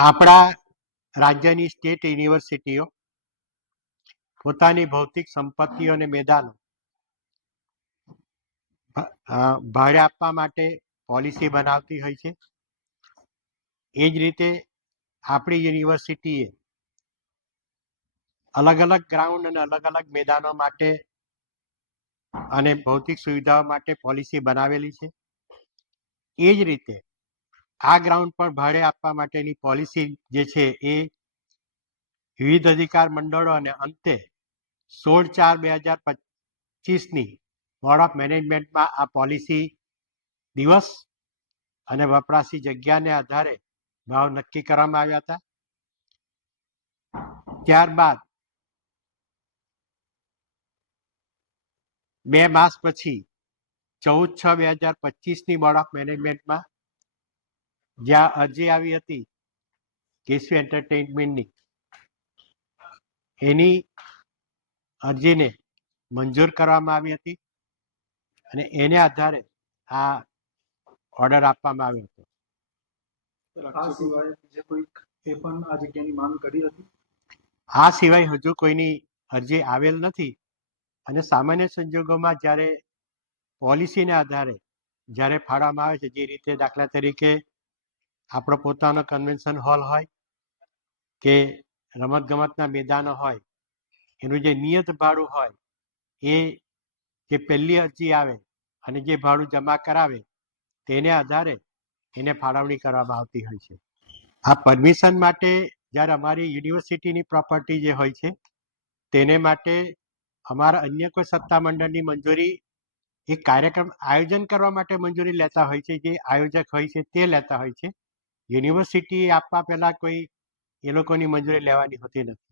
આપણા રાજ્યની સ્ટેટ યુનિવર્સિટીઓ પોતાની ભૌતિક સંપત્તિઓ અને મેદાનો ભાડે આપવા માટે પોલિસી બનાવતી હોય છે. એ જ રીતે આપણી યુનિવર્સિટીએ અલગ અલગ ગ્રાઉન્ડ અને અલગ અલગ મેદાનો માટે અને ભૌતિક સુવિધાઓ માટે પોલિસી બનાવેલી છે. એ જ રીતે આ ગ્રાઉન્ડ પર ભાડે આપવા માટેની પોલિસી જે છે એ વિવિધ અધિકાર મંડળો અને અંતે સોળ ચાર બે હજાર પચીસની બોર્ડ ઓફ મેનેજમેન્ટમાં આ પોલિસી દિવસ અને વપરાશી જગ્યાને આધારે ભાવ નક્કી કરવામાં આવ્યા હતા. ત્યારબાદ બે માસ પછી ચૌદ છ બે હજાર પચીસની બોર્ડ ઓફ મેનેજમેન્ટમાં જ્યાં અરજી આવી હતી કેસવી એન્ટરટેઇનમેન્ટની. એની અરજીને મંજૂર કરવામાં આવી હતી અને એને આધારે આ ઓર્ડર આપવામાં આવ્યો હતો. આ સિવાય બીજે કોઈક એ પણ આ જગ્યાની માંગ કરી હતી? આ સિવાય હજુ કોઈની અરજી આવેલ નથી અને સામાન્ય સંજોગોમાં જ્યારે પોલિસીને આધારે જ્યારે ફાળવામાં આવે છે જે રીતે દાખલા તરીકે આપણો પોતાનો કન્વેન્શન હોલ હોય કે રમતગમતના મેદાનો હોય, એનું જે નિયત ભાડું હોય, એ જે પહેલી અરજી આવે અને જે ભાડું જમા કરાવે, તેને આધારે એને ફાળવણી કરવામાં આવતી હોય છે. આ પરમિશન માટે જ્યારે અમારી યુનિવર્સિટીની પ્રોપર્ટી જે હોય છે, તેને માટે અમારા અન્ય કોઈ સત્તામંડળની મંજૂરી, એ કાર્યક્રમ આયોજન કરવા માટે મંજૂરી લેતા હોય છે, જે આયોજક હોય છે, તે લેતા હોય છે. યુનિવર્સિટી આપવા પહેલા કોઈ એ લોકોની મંજૂરી લેવાની હોતી નથી.